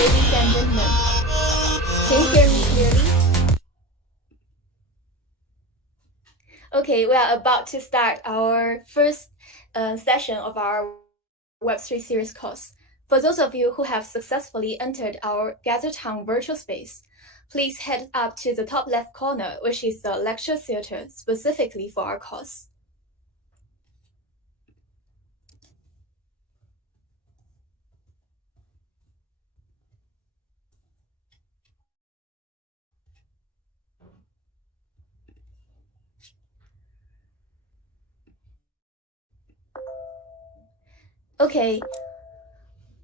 Ladies and gentlemen, can you hear me clearly? Okay, we are about to start our first session of our Web3 series course. For those of you who have successfully entered our GatherTown virtual space, please head up to the top left corner, which is the lecture theater specifically for our course. Okay,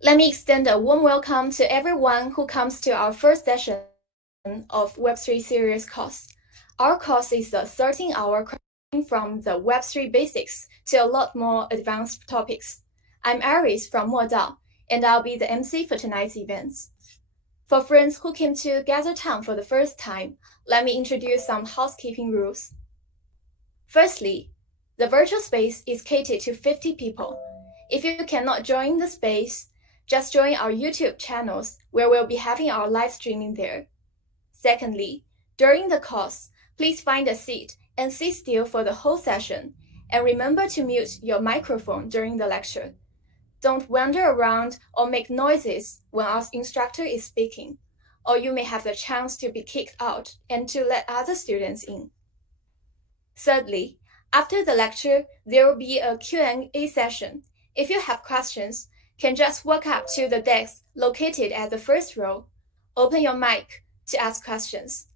let me extend a warm welcome to everyone who comes to our first session of Web3 series course. Our course is a 13-hour course from the Web3 Basics to a lot more advanced topics. I'm Iris from Moledao, and I'll be the MC for tonight's events. For friends who came to GatherTown for the first time, let me introduce some housekeeping rules. Firstly, the virtual space is catered to 50 people. If you cannot join the space, just join our YouTube channels where we'll be having our live streaming there. Secondly, during the course, please find a seat and sit still for the whole session, and remember to mute your microphone during the lecture. Don't wander around or make noises when our instructor is speaking, or you may have the chance to be kicked out and to let other students in. Thirdly, after the lecture, there will be a Q&A session. If you have questions, can just walk up to the desk located at the first row, open your mic to ask questions.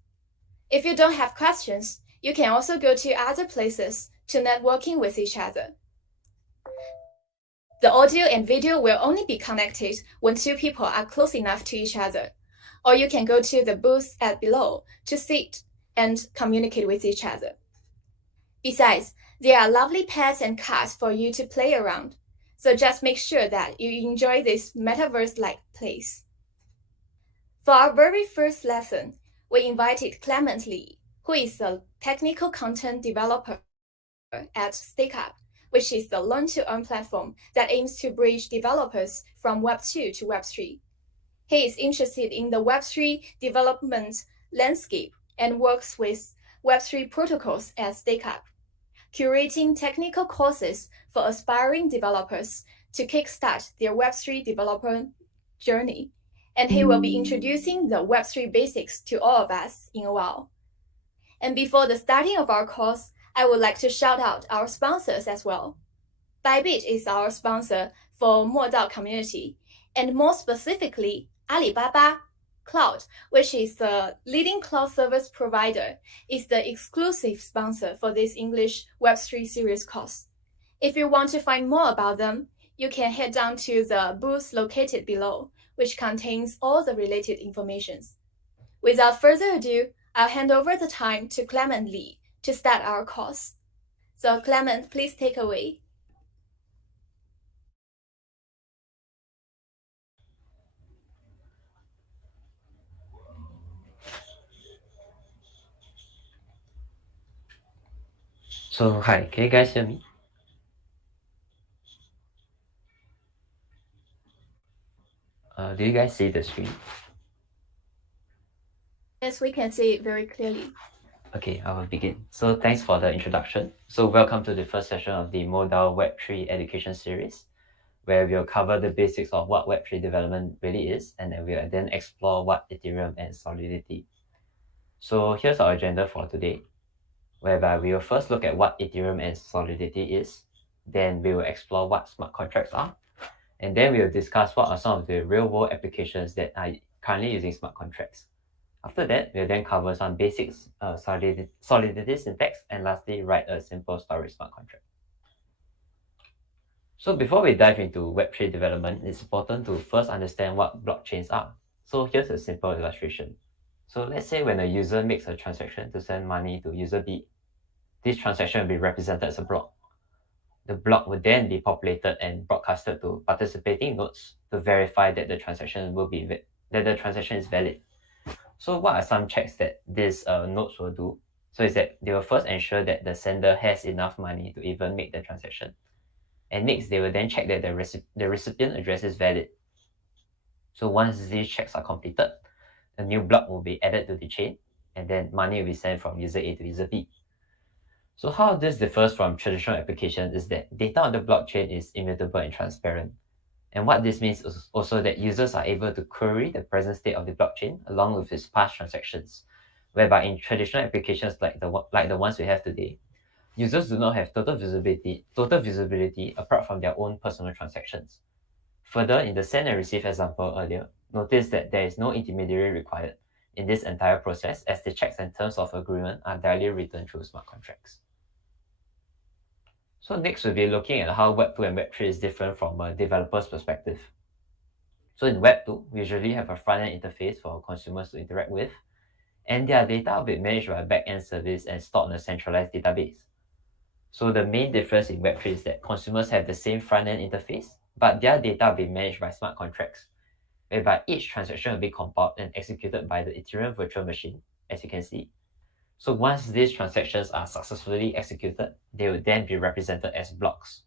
If you don't have questions, you can also go to other places to networking with each other. The audio and video will only be connected when two people are close enough to each other, or you can go to the booth at below to sit and communicate with each other. Besides, there are lovely pads and cards for you to play around, so just make sure that you enjoy this metaverse-like place. For our very first lesson, we invited Clement Lee, who is a technical content developer at StackUp, which is the learn-to-earn platform that aims to bridge developers from Web2 to Web3. He is interested in the Web3 development landscape and works with Web3 protocols at StackUp, curating technical courses for aspiring developers to kickstart their Web3 developer journey. And he will be introducing the Web3 basics to all of us in a while. And before the starting of our course, I would like to shout out our sponsors as well. Bybit is our sponsor for Moledao community, and more specifically, Alibaba Cloud, which is the leading cloud service provider, is the exclusive sponsor for this English Web3 series course. If you want to find more about them, you can head down to the booth located below, which contains all the related informations. Without further ado, I'll hand over the time to Clement Lee to start our course. So Clement, please take away. So hi, can you guys hear me? Do you guys see the screen? Yes, we can see it very clearly. Okay, I will begin. So thanks for the introduction. So welcome to the first session of the Moledao Web3 education series, where we'll cover the basics of what Web3 development really is, and then we'll then explore what Ethereum and Solidity. So here's our agenda for today, whereby we will first look at what Ethereum and Solidity is, then we will explore what smart contracts are, and then we will discuss what are some of the real-world applications that are currently using smart contracts. After that, we'll then cover some basics, Solidity syntax, and lastly, write a simple storage smart contract. So before we dive into Web3 development, it's important to first understand what blockchains are. So here's a simple illustration. So let's say when a user makes a transaction to send money to user B, this transaction will be represented as a block. The block would then be populated and broadcasted to participating nodes to verify that the transaction is valid. So what are some checks that these nodes will do? So is that they will first ensure that the sender has enough money to even make the transaction. And next, they will then check that the recipient address is valid. So once these checks are completed, a new block will be added to the chain, and then money will be sent from user A to user B. So how this differs from traditional applications is that data on the blockchain is immutable and transparent. And what this means is also that users are able to query the present state of the blockchain along with its past transactions, whereby in traditional applications like the ones we have today, users do not have total visibility apart from their own personal transactions. Further, in the send and receive example earlier, notice that there is no intermediary required in this entire process as the checks and terms of agreement are directly written through smart contracts. So next we'll be looking at how Web2 and Web3 is different from a developer's perspective. So in Web2, we usually have a front-end interface for consumers to interact with, and their data will be managed by a back-end service and stored in a centralized database. So the main difference in Web3 is that consumers have the same front-end interface, but their data will be managed by smart contracts, whereby each transaction will be compiled and executed by the Ethereum virtual machine, as you can see. So once these transactions are successfully executed, they will then be represented as blocks.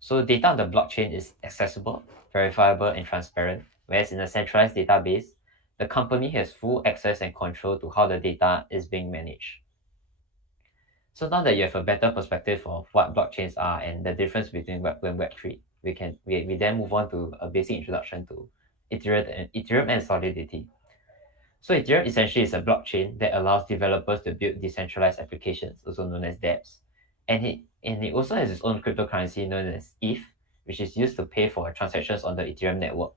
So data on the blockchain is accessible, verifiable, and transparent, whereas in a centralized database, the company has full access and control to how the data is being managed. So now that you have a better perspective of what blockchains are and the difference between Web2 and Web3, we then move on to a basic introduction to Ethereum and Solidity. So Ethereum essentially is a blockchain that allows developers to build decentralized applications, also known as dApps. And it also has its own cryptocurrency known as ETH, which is used to pay for transactions on the Ethereum network.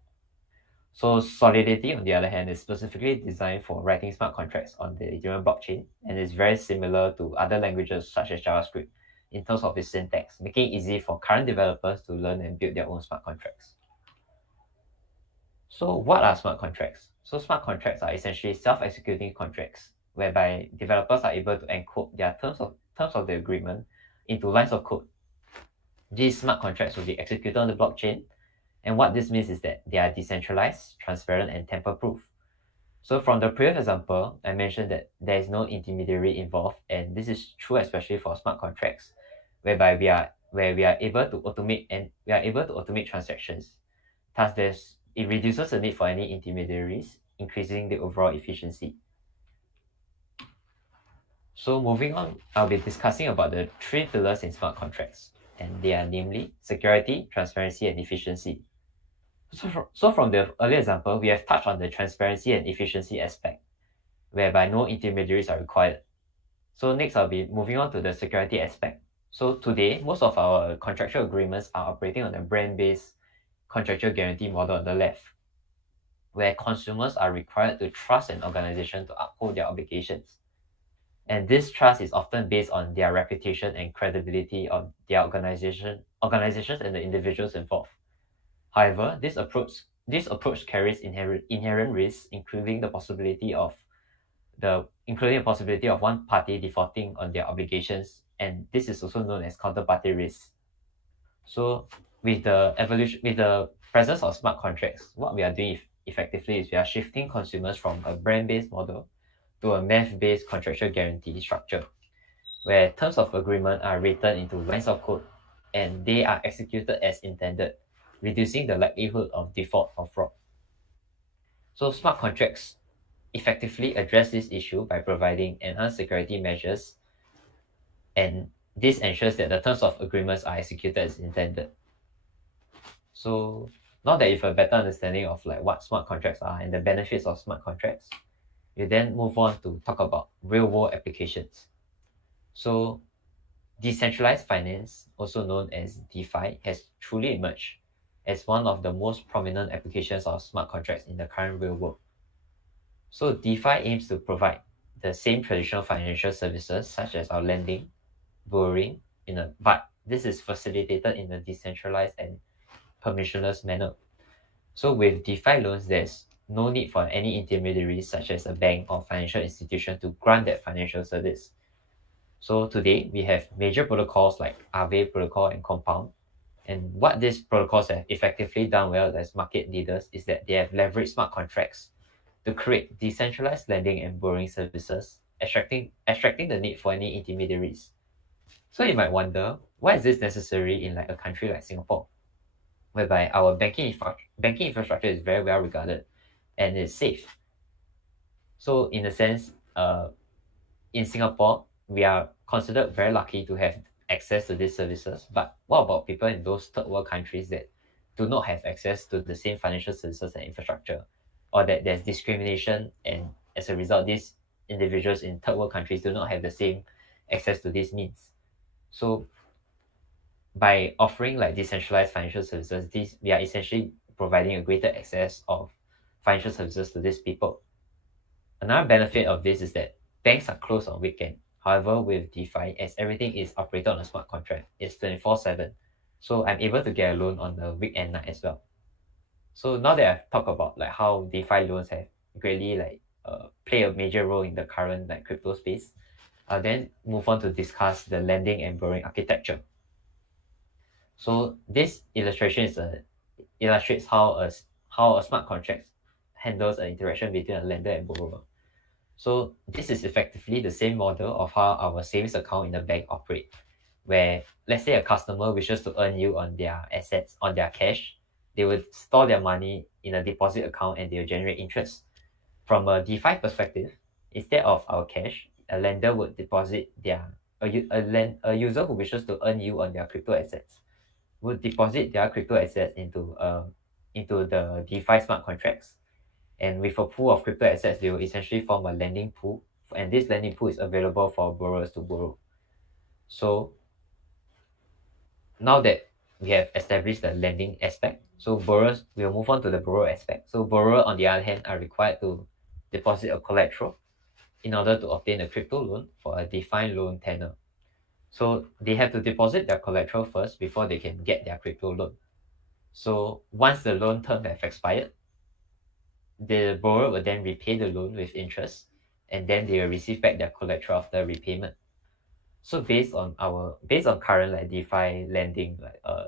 So Solidity, on the other hand, is specifically designed for writing smart contracts on the Ethereum blockchain and is very similar to other languages such as JavaScript in terms of its syntax, making it easy for current developers to learn and build their own smart contracts. So what are smart contracts? So smart contracts are essentially self-executing contracts whereby developers are able to encode their terms of the agreement into lines of code. These smart contracts will be executed on the blockchain, and what this means is that they are decentralized, transparent, and tamper-proof. So from the previous example, I mentioned that there is no intermediary involved, and this is true especially for smart contracts, whereby where we are able to automate transactions. Thus, it reduces the need for any intermediaries, increasing the overall efficiency. So moving on, I'll be discussing about the three pillars in smart contracts, and they are namely security, transparency, and efficiency. So from the earlier example, we have touched on the transparency and efficiency aspect, whereby no intermediaries are required. So next, I'll be moving on to the security aspect. So today, most of our contractual agreements are operating on a brand-based contractual guarantee model on the left, where consumers are required to trust an organization to uphold their obligations. And this trust is often based on their reputation and credibility of their organizations and the individuals involved. However, this approach carries inherent risks, including the possibility of one party defaulting on their obligations, and this is also known as counterparty risk. So with the presence of smart contracts, what we are doing effectively is we are shifting consumers from a brand-based model to a math-based contractual guarantee structure, where terms of agreement are written into lines of code and they are executed as intended, reducing the likelihood of default or fraud. So smart contracts effectively address this issue by providing enhanced security measures, and this ensures that the terms of agreements are executed as intended. So now that you have a better understanding of like what smart contracts are and the benefits of smart contracts, you then move on to talk about real-world applications. So decentralized finance, also known as DeFi, has truly emerged as one of the most prominent applications of smart contracts in the current real world. So DeFi aims to provide the same traditional financial services such as our lending, borrowing, but this is facilitated in a decentralized and permissionless manner. So with DeFi loans, there's no need for any intermediaries such as a bank or financial institution to grant that financial service. So today we have major protocols like Aave protocol and Compound. And what these protocols have effectively done well as market leaders is that they have leveraged smart contracts to create decentralized lending and borrowing services, extracting the need for any intermediaries. So you might wonder, why is this necessary in like a country like Singapore, whereby our banking infrastructure is very well regarded and is safe? So in a sense, in Singapore, we are considered very lucky to have access to these services. But what about people in those third world countries that do not have access to the same financial services and infrastructure, or that there's discrimination, and as a result, these individuals in third world countries do not have the same access to these means? So by offering like decentralized financial services, we are essentially providing a greater access of financial services to these people. Another benefit of this is that banks are closed on weekend. However, with DeFi, as everything is operated on a smart contract, it's 24/7. So I'm able to get a loan on the weekend night as well. So now that I've talked about like how DeFi loans have greatly play a major role in the current like crypto space, I'll then move on to discuss the lending and borrowing architecture. So this illustration illustrates how a smart contract handles an interaction between a lender and borrower. So this is effectively the same model of how our savings account in the bank operate, where let's say a customer wishes to earn yield on their assets, on their cash, they would store their money in a deposit account and they'll generate interest. From a DeFi perspective, instead of our cash, a lender would deposit a user who wishes to earn yield on their crypto assets would deposit their crypto assets into the DeFi smart contracts. And with a pool of crypto assets, they will essentially form a lending pool, and this lending pool is available for borrowers to borrow. So now that we have established the lending aspect, so borrowers will move on to the borrower aspect. So borrower, on the other hand, are required to deposit a collateral in order to obtain a crypto loan for a defined loan tenor. So they have to deposit their collateral first before they can get their crypto loan. So once the loan term has expired, the borrower will then repay the loan with interest, and then they will receive back their collateral after repayment. So based on current like DeFi lending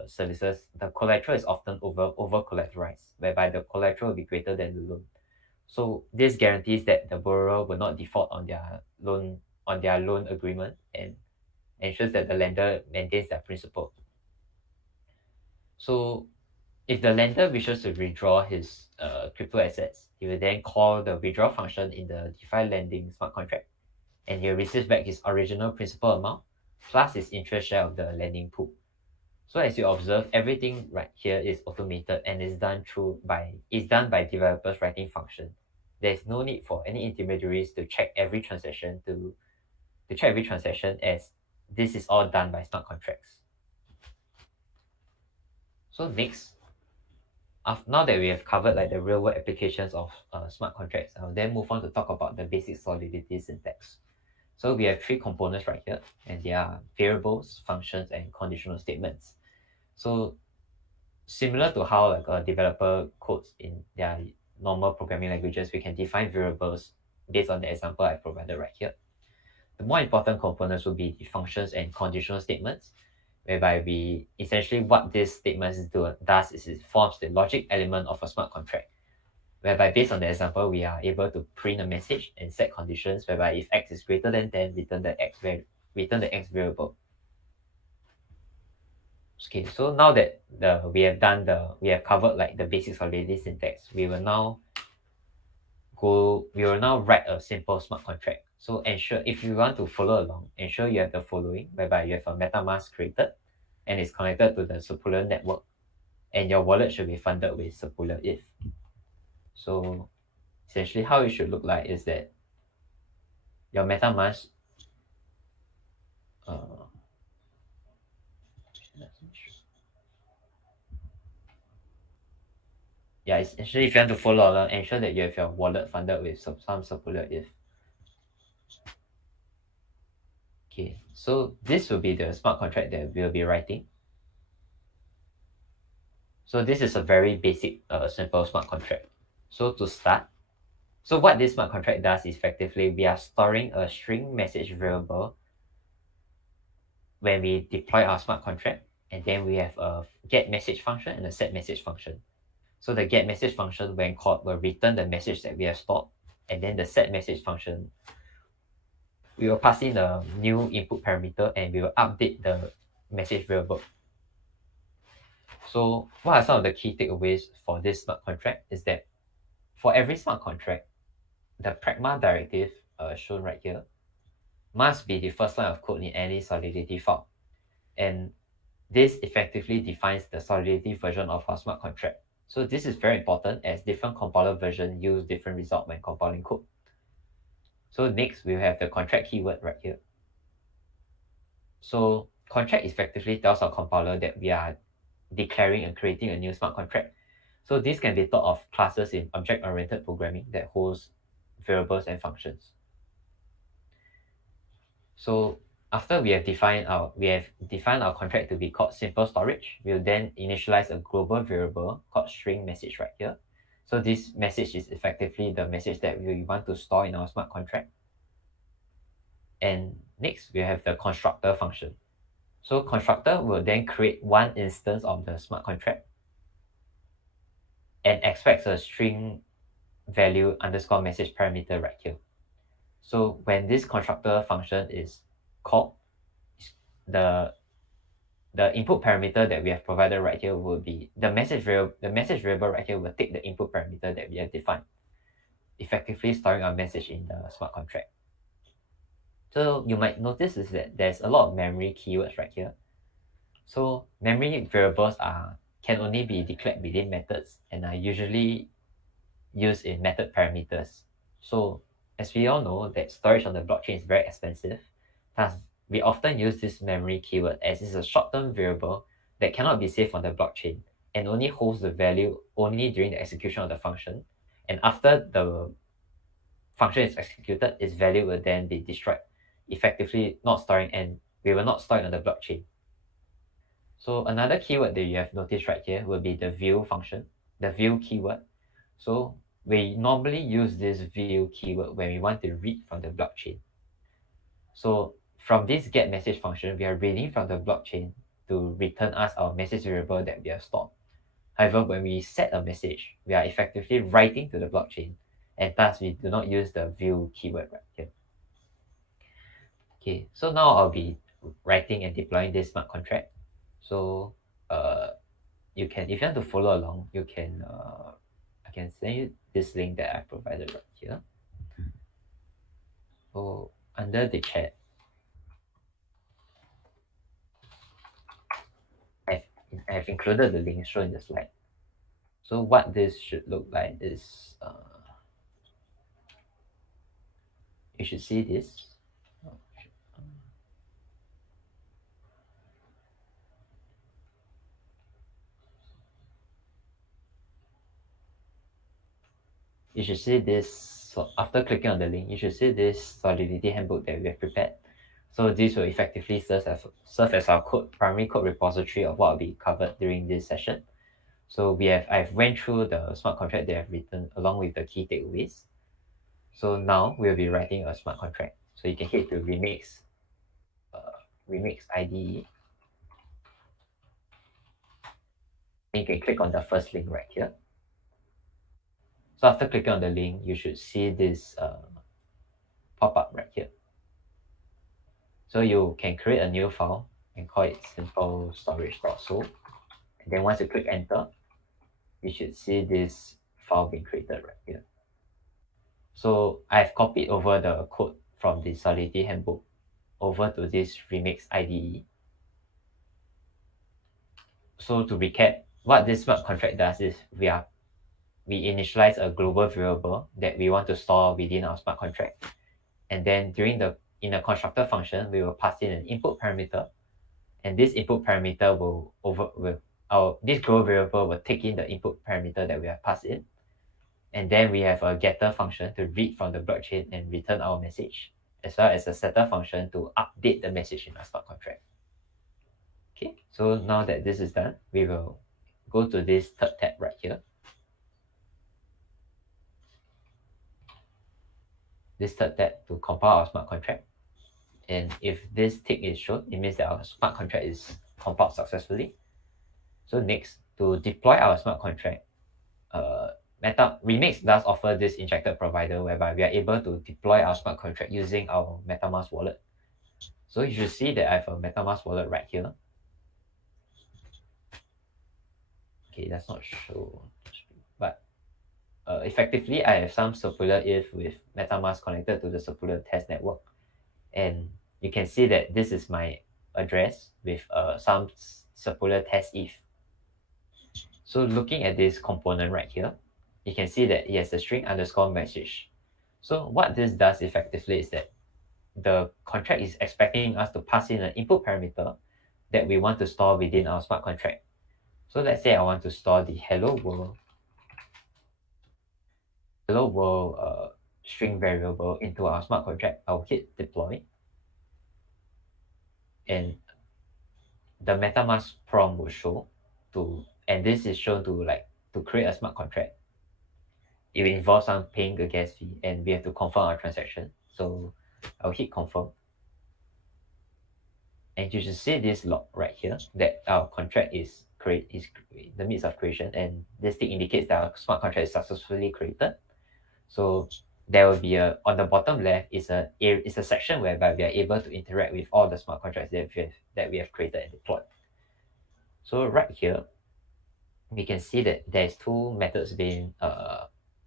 services, the collateral is often over collateralized, whereby the collateral will be greater than the loan. So this guarantees that the borrower will not default on their loan agreement, and ensures that the lender maintains their principal. So if the lender wishes to withdraw his crypto assets, he will then call the withdraw function in the DeFi lending smart contract, and he receives back his original principal amount plus his interest share of the lending pool. So as you observe, everything right here is automated and is done by developers writing function. There's no need for any intermediaries to check every transaction as this is all done by smart contracts. So next, now that we have covered like the real world applications of smart contracts, I'll then move on to talk about the basic Solidity syntax. So we have three components right here, and they are variables, functions, and conditional statements. So similar to how like a developer codes in their normal programming languages, we can define variables based on the example I provided right here. The more important components will be the functions and conditional statements, whereby we essentially what these statements does is it forms the logic element of a smart contract, whereby based on the example we are able to print a message and set conditions whereby if x is greater than 10, return the x variable. Okay, so now that we have covered like the basics of Solidity syntax, we will now write a simple smart contract. So ensure, if you want to follow along, ensure you have the following, whereby you have a MetaMask created and it's connected to the circular network, and your wallet should be funded with circular if. So essentially how it should look like is that your MetaMask essentially if you want to follow along, ensure that you have your wallet funded with some circular if. Okay, so this will be the smart contract that we'll be writing. So this is a very basic, simple smart contract. So to start, so what this smart contract does is effectively we are storing a string message variable when we deploy our smart contract, and then we have a get message function and a set message function. So the get message function, when called, will return the message that we have stored, and then the set message function, we will pass in a new input parameter and we will update the message variable. So what are some of the key takeaways for this smart contract is that for every smart contract, the pragma directive shown right here must be the first line of code in any Solidity file. And this effectively defines the Solidity version of our smart contract. So this is very important as different compiler versions use different results when compiling code. So next, we have the contract keyword right here. So contract effectively tells our compiler that we are declaring and creating a new smart contract. So this can be thought of classes in object-oriented programming that holds variables and functions. So after we have defined our contract to be called simple storage, we'll then initialize a global variable called string message right here. So this message is effectively the message that we want to store in our smart contract. And next, we have the constructor function. So constructor will then create one instance of the smart contract and expects a string value underscore message parameter right here. So when this constructor function is called, the input parameter that we have provided right here will be the message variable right here will take the input parameter that we have defined, effectively storing our message in the smart contract. So you might notice is that there's a lot of memory keywords right here. So memory variables can only be declared within methods and are usually used in method parameters. So as we all know that storage on the blockchain is very expensive, thus we often use this memory keyword as it's a short-term variable that cannot be saved on the blockchain and only holds the value only during the execution of the function. And after the function is executed, its value will then be destroyed, effectively not storing, and we will not store it on the blockchain. So another keyword that you have noticed right here will be the view function, the view keyword. So we normally use this view keyword when we want to read from the blockchain. So from this get message function, we are reading from the blockchain to return us our message variable that we have stored. However, when we set a message, we are effectively writing to the blockchain, and thus we do not use the view keyword right here. Okay, so now I'll be writing and deploying this smart contract. So you can, if you want to follow along, you can I can send you this link that I provided right here. So under the chat, I've included the link shown in the slide. So what this should look like is you should see this. You should see this. So after clicking on the link, you should see this Solidity handbook that we have prepared. So this will effectively serve as our primary code repository of what will be covered during this session. So I've went through the smart contract they have written along with the key takeaways. So now we'll be writing a smart contract. So you can hit to remix IDE. And you can click on the first link right here. So after clicking on the link, you should see this pop-up right here. So you can create a new file and call it simple storage.so. And then once you click enter, you should see this file being created right here. So I've copied over the code from the Solidity handbook over to this remix IDE. So to recap, what this smart contract does is we initialize a global variable that we want to store within our smart contract. And then in a constructor function, we will pass in an input parameter. And this input parameter this global variable will take in the input parameter that we have passed in. And then we have a getter function to read from the blockchain and return our message, as well as a setter function to update the message in our smart contract. Okay, so now that this is done, we will go to this third tab right here. This third tab to compile our smart contract. And if this tick is shown, it means that our smart contract is compiled successfully. So next, to deploy our smart contract, Remix does offer this injected provider whereby we are able to deploy our smart contract using our MetaMask wallet. So you should see that I have a MetaMask wallet right here. Okay, that's not show, but effectively I have some circular if with MetaMask connected to the circular test network. And you can see that this is my address with some circular test if. So looking at this component right here, you can see that it has a string underscore message. So what this does effectively is that the contract is expecting us to pass in an input parameter that we want to store within our smart contract. So let's say I want to store the hello world string variable into our smart contract. I'll hit deploy. And the MetaMask prompt will show and this is shown to create a smart contract. It will involve some paying a gas fee and we have to confirm our transaction. So I'll hit confirm. And you should see this log right here that our contract is in the midst of creation, and this tick indicates that our smart contract is successfully created. So there will be on the bottom left is a section whereby we are able to interact with all the smart contracts that we have created and deployed. So right here, we can see that there's two methods being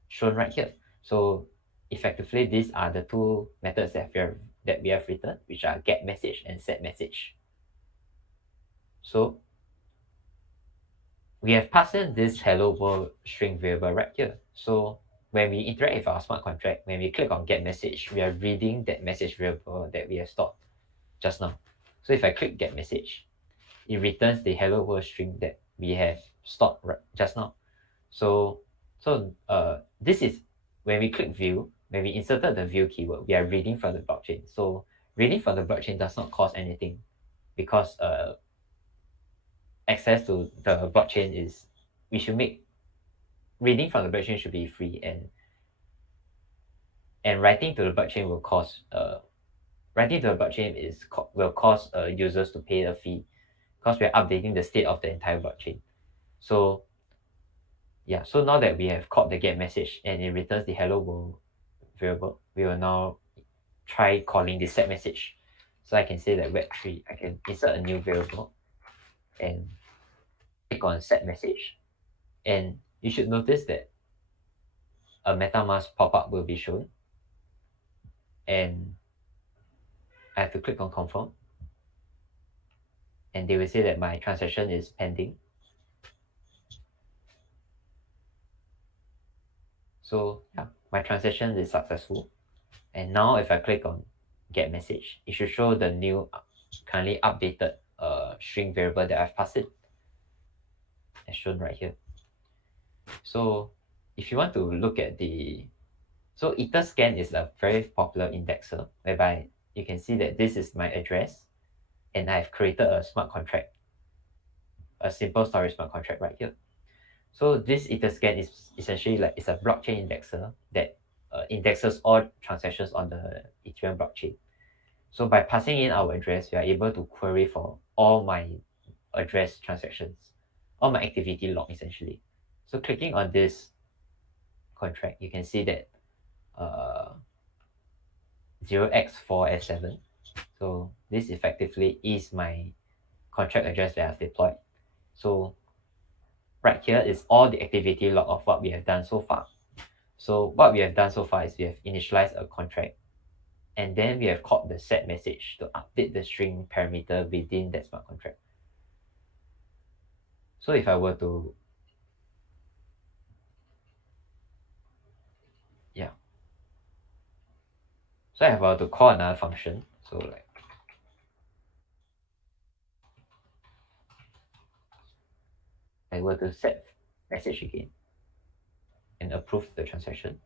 shown right here. So effectively, these are the two methods that we have written, which are get message and set message. So we have passed in this hello world string variable right here. So when we interact with our smart contract, when we click on get message, we are reading that message variable that we have stored just now. So if I click get message, it returns the hello world string that we have stored just now. So this is when we click view, when we inserted the view keyword, we are reading from the blockchain. So reading from the blockchain does not cost anything because access to the blockchain reading from the blockchain should be free, and writing to the blockchain will cost will cause users to pay a fee because we are updating the state of the entire blockchain. So yeah, so now that we have called the get message and it returns the hello world variable, we will now try calling the set message. So I can say that Web3, I can insert a new variable and click on set message, and you should notice that a MetaMask pop-up will be shown, and I have to click on confirm, and they will say that my transaction is pending. So yeah, my transaction is successful. And now if I click on get message, it should show the new currently updated string variable that I've passed in, as shown right here. So if you want to look at so Etherscan is a very popular indexer whereby you can see that this is my address and I've created a smart contract, a simple storage smart contract right here. So this Etherscan is essentially like it's a blockchain indexer that indexes all transactions on the Ethereum blockchain. So by passing in our address, we are able to query for all my address transactions, all my activity log essentially. So clicking on this contract, you can see that 0x4s7. So this effectively is my contract address that I've deployed. So right here is all the activity log of what we have done so far. So what we have done so far is we have initialized a contract, and then we have called the set message to update the string parameter within that smart contract. So if I were to, so if I were to call another function, so like I were to set message again and approve the transaction.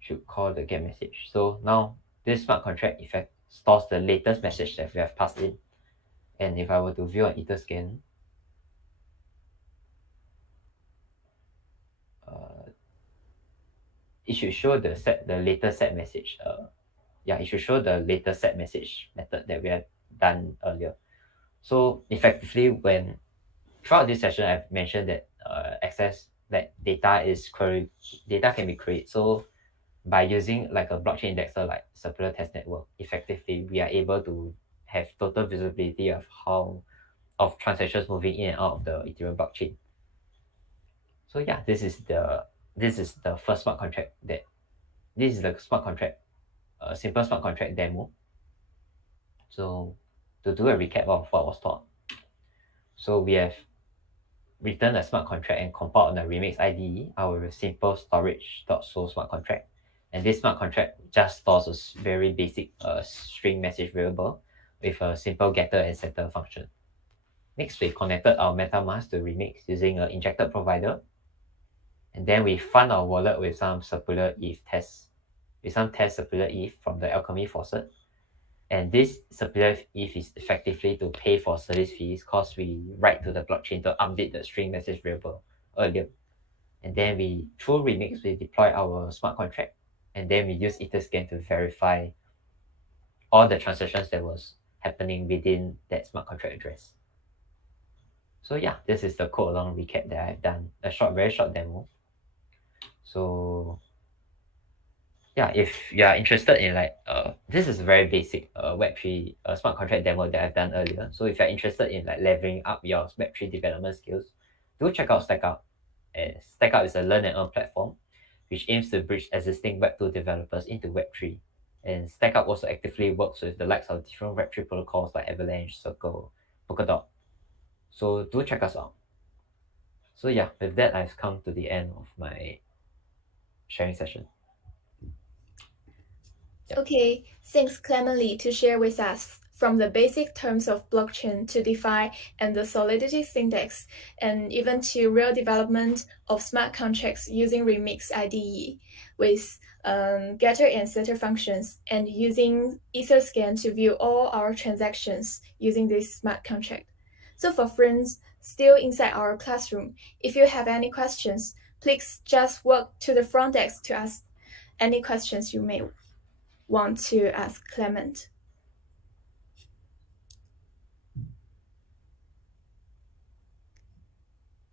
Should call the get message. So now this smart contract effect stores the latest message that we have passed in. And if I were to view an Etherscan, it should show the latest set message. It should show the latest set message method that we have done earlier. So effectively, when throughout this session, I've mentioned that data can be queried. So by using like a blockchain indexer like Circular Test Network, effectively we are able to have total visibility of transactions moving in and out of the Ethereum blockchain. So yeah, this is the first smart contract simple smart contract demo. So to do a recap of what was taught, so we have written a smart contract and compiled on the Remix IDE, our simple storage.so smart contract. And this smart contract just stores a very basic string message variable with a simple getter and setter function. Next, we connected our MetaMask to Remix using an injected provider. And then we fund our wallet with some circular test circular ETH from the Alchemy faucet. And this circular ETH is effectively to pay for service fees because we write to the blockchain to update the string message variable earlier. And then through Remix, we deploy our smart contract. And then we use Etherscan to verify all the transactions that was happening within that smart contract address. So yeah, this is the code along recap that I've done, very short demo. So yeah, if you are interested in this is a very basic Web3 smart contract demo that I've done earlier. So if you're interested in leveling up your Web3 development skills, do check out StackUp. StackUp is a learn and earn platform which aims to bridge existing Web2 developers into Web3. And StackUp also actively works with the likes of different Web3 protocols like Avalanche, Circle, Polkadot. So do check us out. So yeah, with that, I've come to the end of my sharing session. Okay, thanks Clement Lee to share with us from the basic terms of blockchain to DeFi and the Solidity syntax, and even to real development of smart contracts using Remix IDE with getter and setter functions, and using Etherscan to view all our transactions using this smart contract. So for friends still inside our classroom, if you have any questions, please just walk to the front desk to ask any questions you may want to ask Clement.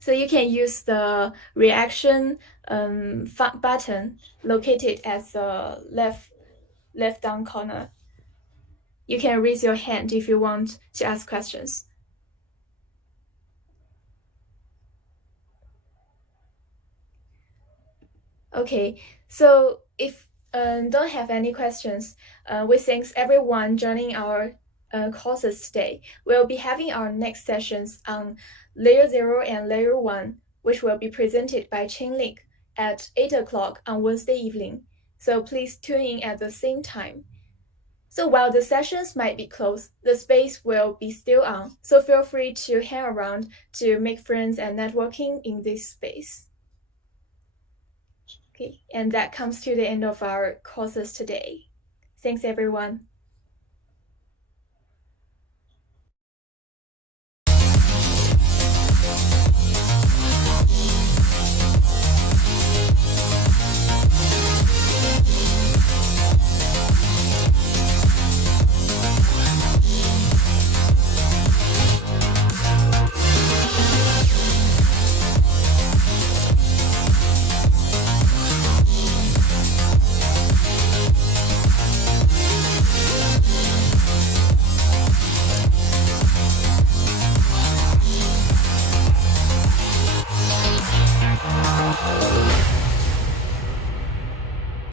So you can use the reaction button located at the left down corner. You can raise your hand if you want to ask questions. Okay, so if don't have any questions, we thank everyone joining our courses today. We'll be having our next sessions on Layer 0 and Layer 1, which will be presented by Chainlink at 8 o'clock on Wednesday evening. So please tune in at the same time. So while the sessions might be closed, the space will be still on. So feel free to hang around to make friends and networking in this space. Okay, and that comes to the end of our courses today. Thanks, everyone.